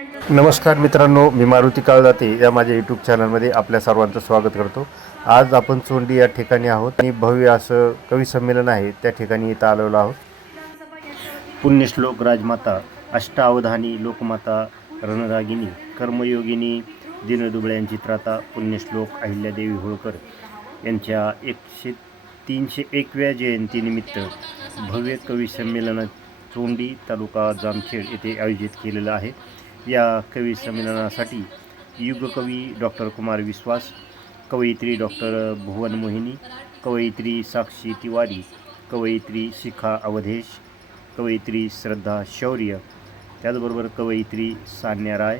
नमस्कार मित्रांनो, मी मारुती काळजाते या माझ्या यूट्यूब चॅनलमध्ये आपल्या सर्वांचं स्वागत करतो. आज आपण चोंडी या ठिकाणी आहोत आणि भव्य असं कवी संमेलन आहे त्या ठिकाणी इथं आलेलो आहोत. पुण्यश्लोक राजमाता अष्टावधानी लोकमाता रणरागिनी कर्मयोगिनी दीनदुबळ्यांची त्राता पुण्यश्लोक अहिल्यादेवी होळकर यांच्या 301व्या जयंतीनिमित्त भव्य कवी संमेलन चोंडी तालुका जामखेड येथे आयोजित केलेलं आहे. या कवी संमेलनासाठी युगकवी डॉक्टर कुमार विश्वास, कवयित्री डॉक्टर भुवन मोहिनी, कवयित्री साक्षी तिवारी, कवयित्री शिखा अवधेश, कवयित्री श्रद्धा शौर्य, त्याचबरोबर कवयित्री सान्या राय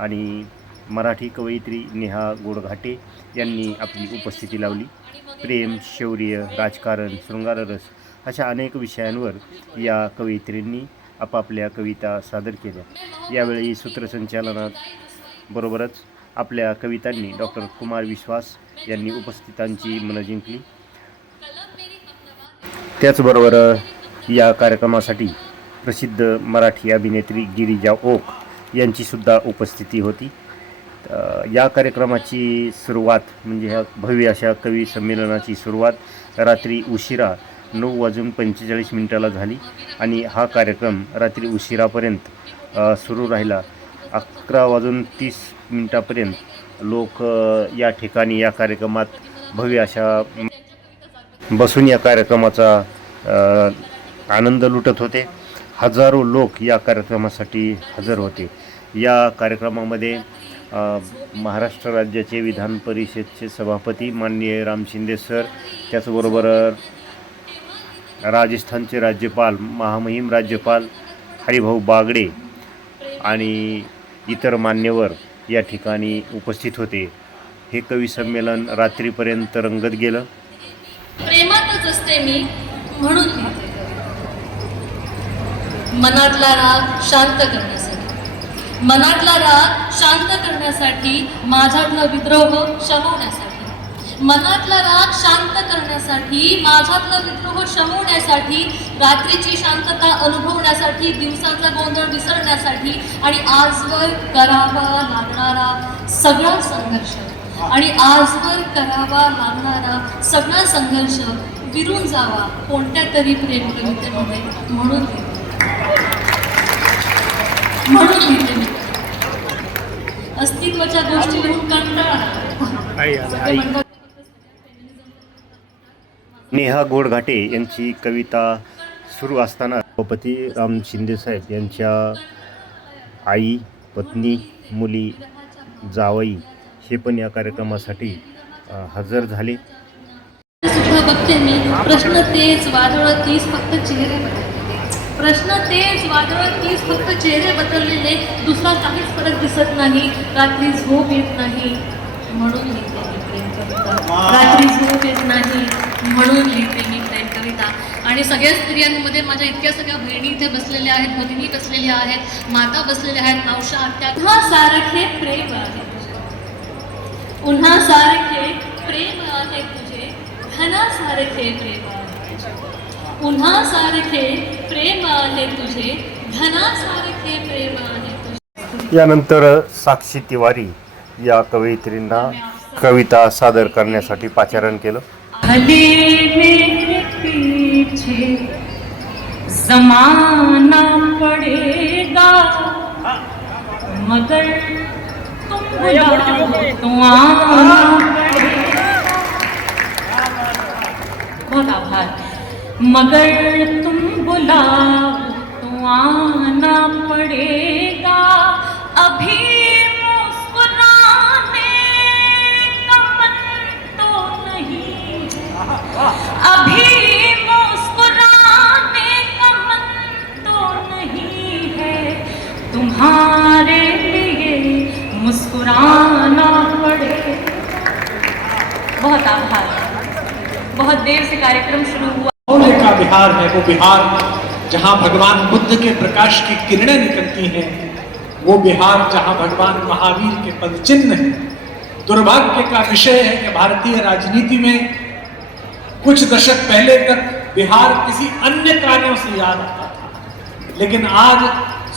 आणि मराठी कवयित्री नेहा गोडघाटे यांनी आपली उपस्थिती लावली. प्रेम, शौर्य, राजकारण, शृंगाररस अशा अनेक विषयांवर या कवयित्रींनी आपापल्या कविता सादर केल्या. यावेळी सूत्रसंचालनात बरोबरच आपल्या कवितांनी डॉक्टर कुमार विश्वास यांनी उपस्थितांची मनं जिंकली. त्याचबरोबर या कार्यक्रमासाठी प्रसिद्ध मराठी अभिनेत्री गिरिजा ओक यांचीसुद्धा उपस्थिती होती. या कार्यक्रमाची सुरुवात म्हणजे ह्या भव्य अशा कवी संमेलनाची सुरुवात रात्री उशिरा 9:45 झाली आणि हा कार्यक्रम रात्री उशिरापर्यंत सुरू राहिला. 11:30 लोक या ठिकाणी या कार्यक्रमात भव्य अशा बसून या कार्यक्रमाचा आनंद लुटत होते. हजारो लोक या कार्यक्रमासाठी हजर होते. या कार्यक्रमामध्ये महाराष्ट्र राज्याचे विधान परिषदेचे सभापती माननीय राम शिंदे सर, त्याचबरोबर राजस्थानचे राज्यपाल महामहिम राज्यपाल हरिभाऊ बागडे आणि इतर मान्यवर या ठिकाणी उपस्थित होते. हे कवी संमेलन रात्रीपर्यंत रंगत गेलं. प्रेमातच असते मी म्हणून मनातला राग शांत करण्यासाठी, मनातला राग शांत करण्यासाठी, माझ्यातला विद्रोह शमवण्यासाठी, मनातला राग शांत करण्यासाठी, माझ्यातला विद्रोह शमवण्यासाठी, रात्रीची शांतता अनुभवण्यासाठी, दिवसाचा गोंधळ विसरण्यासाठी आणि आजवर करावा लागणारा सगळा संघर्ष आणि आजवर करावा लागणारा सगळा संघर्ष विरून जावा कोणत्या तरी प्रेम कवितेमध्ये म्हणून लिहिते मी. अस्तित्वाच्या गोष्टी लिहून कंटाळा. नेहा गोडघाटे यांची कविता सुरू असताना सभापती राम शिंदेसाहेब यांच्या आई, पत्नी, मुली, जावई हे पण या कार्यक्रमासाठी हजर झाले. सुद्धा बघते मी, प्रश्न तेच वादळ तीच फक्त चेहरे बदललेले, प्रश्न तेच वादळ तीच फक्त चेहरे बदललेले, दुसरा काहीच फरक दिसत नाही. रात्री झोप येत नाही म्हणून लिहिते मी प्रेम कविता, रात्री झोप येत नाही म्हणून लिहिते मी प्रेम कविता. आणि सगळ्या स्त्रियांमध्ये माझ्या इतक्या सगळ्या बहिणी इथे बसलेल्या आहेत, भगिनी बसलेल्या आहेत, माता बसलेल्या आहेत, मावशा, आत्या. पुन्हा सारखे प्रेम आहे तुझे, पुन्हा सारखे प्रेम आहे तुझे, धनासारखे प्रेम आहे तुझे, पुन्हा सारखे प्रेम आहे तुझे, धनासारखे प्रेम आहे तुझे. यानंतर साक्षी तिवारी या कवयित्रींना कविता सादर करण्यासाठी पाचारण केलं. मेरे पीछे जमाना पड़ेगा मगर तुम बुलाओ तो आना पड़ेगा. बहुत आभार. मगर तुम बुलाओ तो आना पड़ेगा. अभी अभी मुस्कुराने का मन तो नहीं है, तुम्हारे लिए मुस्कुराना पड़े. बहुत आभार. बहुत देर से कार्यक्रम शुरू हुआ. होने का बिहार है वो बिहार जहाँ भगवान बुद्ध के प्रकाश की किरणें निकलती हैं, वो बिहार जहाँ भगवान महावीर के पदचिन्ह हैं. दुर्भाग्य का विषय है कि भारतीय राजनीति में कुछ दशक पहले तक बिहार किसी अन्य कार्यों से याद आता था, लेकिन आज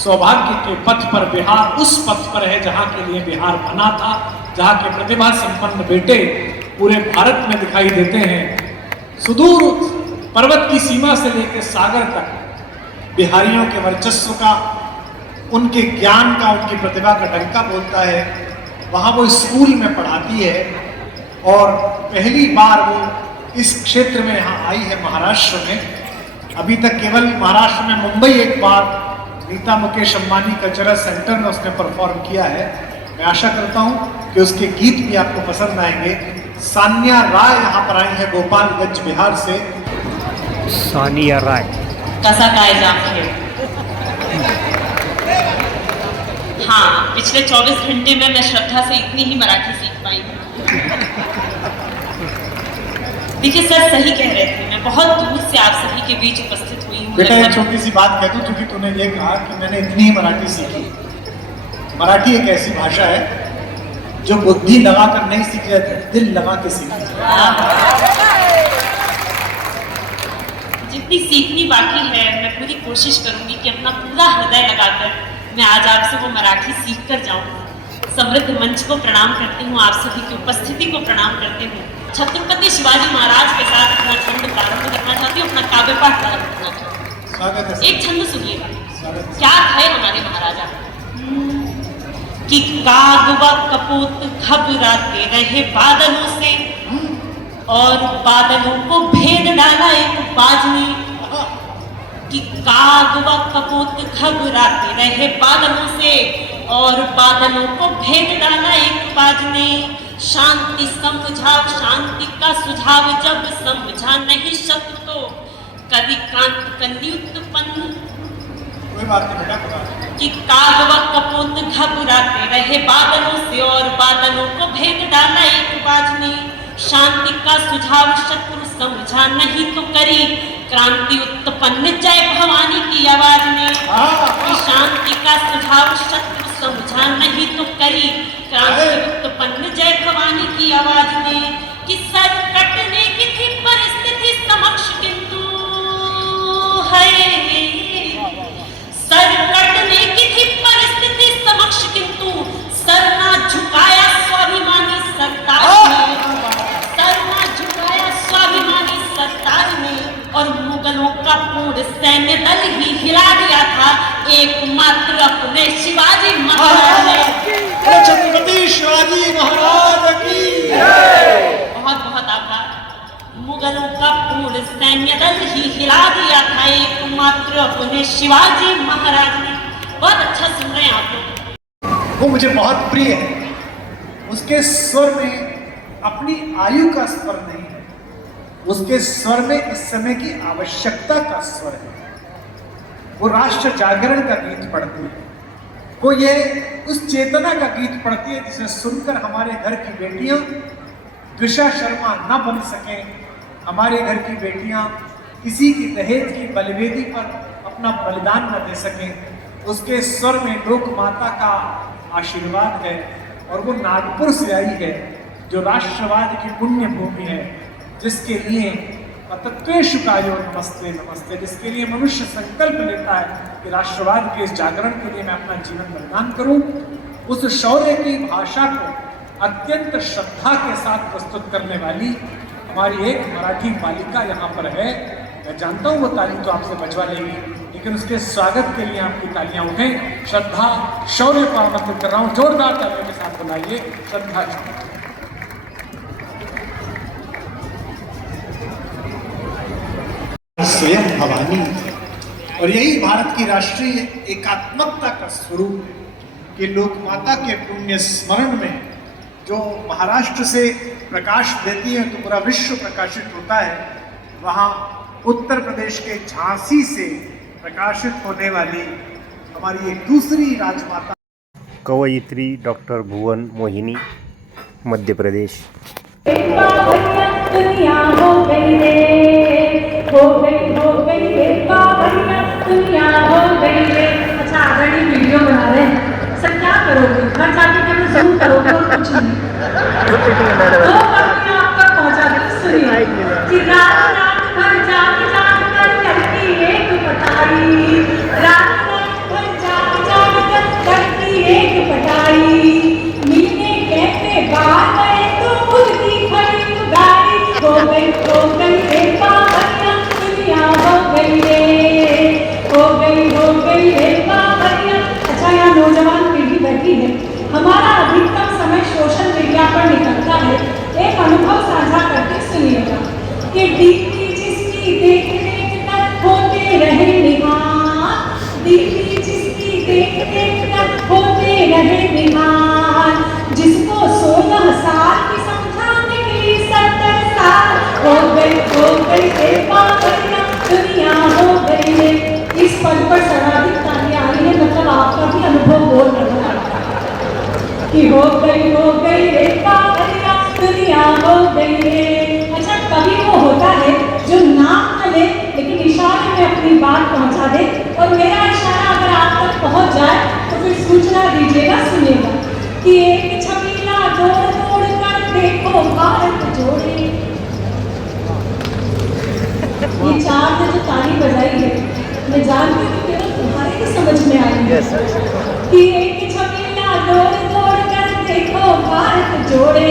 सौभाग्य के पथ पर बिहार उस पथ पर है जहां के लिए बिहार बना था, जहां के प्रतिभा संपन्न बेटे पूरे भारत में दिखाई देते हैं। सुदूर पर्वत की सीमा से लेकर सागर तक बिहारियों के वर्चस्व का, उनके ज्ञान का, उनकी प्रतिभा का डंका बोलता है। वहाँ वो स्कूल में पढ़ाती है और पहली बार वो इस क्षेत्र में यहाँ आई है महाराष्ट्र में। अभी तक केवल महाराष्ट्र में मुंबई एक बार नीता मुकेश अंबानी कल्चरल सेंटर में उसने परफॉर्म किया है। मैं आशा करता हूँ कि उसके गीत भी आपको पसंद आएंगे। सानिया राय यहाँ पर आई है गोपालगंज बिहार से। सानिया राय कसा काय जाम खेळ। हाँ, पिछले 24 घंटे में मैं श्रद्धा से इतनी ही मराठी सीख पाई हूँ। देखिए सर सही कह रहे थे, मैं बहुत दूर से आप सभी के बीच उपस्थित हुई हूँ। बेटा एक छोटी सी बात कह दूं, क्योंकि तूने ये कहा कि मैंने इतनी ही मराठी सीखी। मराठी एक ऐसी भाषा है जो बुद्धि लगाकर नहीं सीखी जाती, दिल लगा के सीखी जाती। जितनी सीखनी बाकी है मैं पूरी कोशिश करूंगी कि अपना पूरा हृदय लगाकर मैं आज आपसे वो मराठी सीख कर जाऊं। समृद्ध मंच को प्रणाम करती हूँ, आप सभी की उपस्थिति को प्रणाम करती हूँ। छत्रपति शिवाजी महाराज के साथ अपना छंद प्रारंभ करना चाहती हूँ, अपना काव्य पाठ प्रारंभ करना चाहती हूँ। स्वागत है। एक छंद सुनिएगा। क्या थे हमारे महाराजा कि काग व कपूत घबराते रहे बादलों से और बादलों को भेद डाला एक बाज ने। कि काग व कपूत घबराते रहे बादलों से और बादलों को भेद डाला एक बाज ने। शांति समझाव, शांति का सुझाव जब समझा नहीं शत्रु तो कभी कांत कंदी उत्पन्न। कोई बात नहीं बेटा, बता। कि काग व कपूत घबराते रहे बादलों से और बादलों को भेद डाला एक बाज ने। शांति का सुझाव शत्रु समझा नहीं तो करी क्रांति उत्पन्न जय भवानी की आवाज ने। कि शांति का सुझाव शत्रु समझा नहीं तो करी क्रांति उत्पन्न जय भवानी की आवाज ने। कि सर कटने की थी परिस्थिति समक्ष किंतु है, सर कटने की थी परिस्थिति समक्ष किंतु सर ना झुकाया स्वाभिमानी सरकार ने। सर ना झुकाया स्वाभिमानी सरकार ने और मुगलों का पूर्ण सैन्य दल ही हिला दिया था एकमात्र अपने शिवाजी महाराज ने। छत्रपति शिवाजी महाराज की बहुत बहुत आभार। मुगलों का पूर्ण सैन्य दल ही हिला दिया था एकमात्र अपने शिवाजी महाराज ने। बहुत अच्छा सुन रहे हैं आप लोग। वो मुझे बहुत प्रिय है। उसके स्वर में अपनी आयु का स्वर नहीं है, उसके स्वर में इस समय की आवश्यकता का स्वर है। वो राष्ट्र जागरण का गीत पढ़ती है, वो ये उस चेतना का गीत पढ़ती है जिसे सुनकर हमारे घर की बेटियां द्विषा शर्मा न बन सके, हमारे घर की बेटियां किसी की दहेज की बलिवेदी पर अपना बलिदान न दे सकें। उसके स्वर में लोक माता का आशीर्वाद है और वो नागपुर से आई है जो राष्ट्रवाद की पुण्य भूमि है, जिसके लिए तत्वेशुकायो नमस्ते नमस्ते, जिसके लिए मनुष्य संकल्प लेता है कि राष्ट्रवाद के इस जागरण के लिए मैं अपना जीवन बलिदान करूं। उस शौर्य की भाषा को अत्यंत श्रद्धा के साथ प्रस्तुत करने वाली हमारी एक मराठी बालिका यहाँ पर है। मैं जानता हूँ वो ताली तो आपसे बजवा लेगी, लेकिन उसके स्वागत के लिए आपकी तालियां उठें। श्रद्धा शौर्य को आमंत्रित कर रहा हूँ, जोरदार तालियों के साथ बुलाइए श्रद्धा जी। स्वयं भवानी, और यही भारत की राष्ट्रीय एकात्मकता का स्वरूप है कि लोक माता के पुण्य स्मरण में जो महाराष्ट्र से प्रकाश देती है तो पूरा विश्व प्रकाशित होता है। वहाँ उत्तर प्रदेश के झांसी से प्रकाशित होने वाली हमारी एक दूसरी राजमाता कवयित्री डॉक्टर भुवन मोहिनी, मध्य प्रदेश। दुनिया हो गई रे, हो गई रे दुनिया हो गई रे। अच्छा आदरणीय वीडियो बना रहे हैं सर, क्या करोगे? घर जाके केवल जरूर करोगे और कुछ नहीं। दो पंक्तियां आप तक पहुंचा दें, सुनिए। कि रात रात भर जाग जाग कर करती एक बताई, रात रात भर जाग रहती है, हमारा अधिकतम समय सोशल मीडिया पर निकलता है। एक अनुभव साझा करके सुनिएगा कि डीपी जिसकी देख देख कर होते रहे निहार, डीपी जिसकी देख देख कर होते रहे निहार, जिसको 16 साल की समझा निकली 70 साल हो गई दुनिया हो गई है। इस पद पर सर्वाधिक तालियां आ रही है, मतलब आपका भी अनुभव बोल रहा है कि हो गई रे पागलिया दुनिया हो गई है। अच्छा, कभी वो होता है जो नाम न ले लेकिन इशारे में अपनी बात पहुंचा दे, और मेरा इशारा अगर आप तक पहुंच जाए तो फिर सूचना दीजिएगा, सुनिएगा कि एक छबीला दौड़ दौड़ कर देखो भारत जोड़े। ये चार ने जो ताली बजाई है, मैं जानती हूँ केवल तुम्हारे ही समझ में आई है कि एक छबीला दौड़ दौड़ कर देखो भारत जोड़े,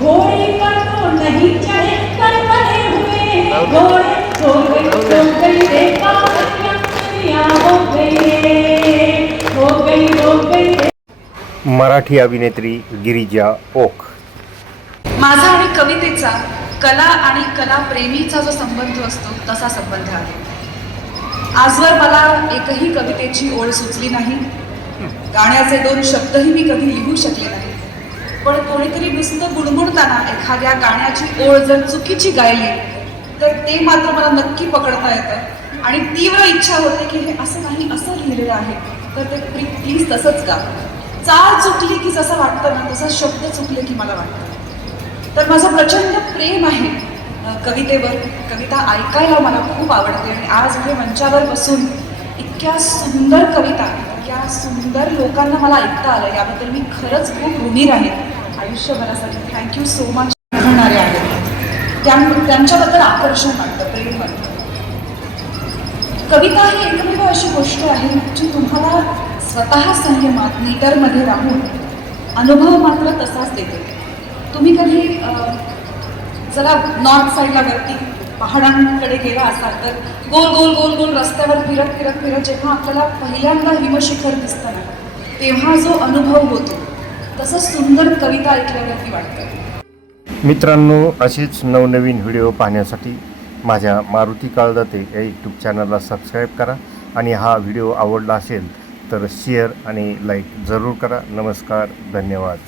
घोड़े पर तो नहीं चढ़े पर बने हुए हैं घोड़े, हो गई रे पागलिया दुनिया हो गई रे, हो गई रे। मराठी अभिनेत्री गिरिजा ओक. माझा आणि कवितेचा कला आणि कलाप्रेमीचा जो संबंध असतो तसा संबंध आहे. आजवर मला एकही कवितेची ओळ सुचली नाही, गाण्याचे 2 शब्दही मी कधी लिहू शकले नाही, पण कोणीतरी नुसतं गुणगुणताना एखाद्या गाण्याची ओळ जर चुकीची गायली तर ते मात्र मला नक्की पकडता येतं आणि तीव्र इच्छा होते की हे असं नाही, असं लिहिलेलं आहे तर ते प्लीज तसंच गा. चाल चुकली की जसं वाटतं ना तसा शब्द चुकले की मला वाटतं. तर माझं प्रचंड प्रेम आहे कवितेवर. कविता ऐकायला मला खूप आवडते आणि आज हे मंचावर बसून इतक्या सुंदर कविता, इतक्या सुंदर लोकांना मला ऐकता आलं याबद्दल मी खरंच खूप ऋणी राहील आयुष्यभरासाठी. Thank you so much. म्हणणारे आहेत त्यांच्याबद्दल आकर्षण वाटतं, प्रेम वाटतं. कविता ही एकमेव अशी गोष्ट आहे जी तुम्हाला स्वतः संयमात मीटरमध्ये राहून अनुभव मात्र तसाच देते. तुम्ही कधी जरा नॉर्थ साईडला वरती पहाडांकडे गेला असाल तर गोल गोल गोल गोल रस्त्यावर फिरत फिरत फिरत जेव्हा आपल्याला पहिल्यांदा हिमशिखर दिसतं ना तेव्हा जो अनुभव होतो तसं सुंदर कविता ऐकल्यावरती वाटतं. मित्रांनो, असेच नवनवीन व्हिडिओ पाहण्यासाठी माझ्या मारुती काळदाते या यूट्यूब चॅनलला सबस्क्राईब करा आणि हा व्हिडिओ आवडला असेल तर शेअर आणि लाईक जरूर करा. नमस्कार, धन्यवाद.